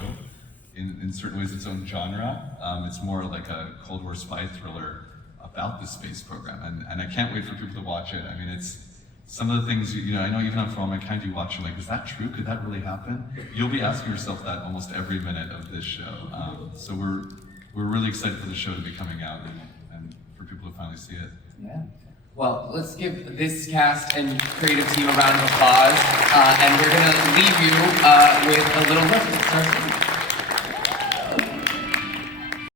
In certain ways, its own genre. It's more like a Cold War spy thriller about the space program, and I can't wait for people to watch it. I mean, it's some of the things, I know even on For All Mankind you watch, you're like, is that true? Could that really happen? You'll be asking yourself that almost every minute of this show. So we're really excited for the show to be coming out and for people to finally see it. Yeah. Well, let's give this cast and creative team a round of applause, and we're going to leave you with a little look at Star City.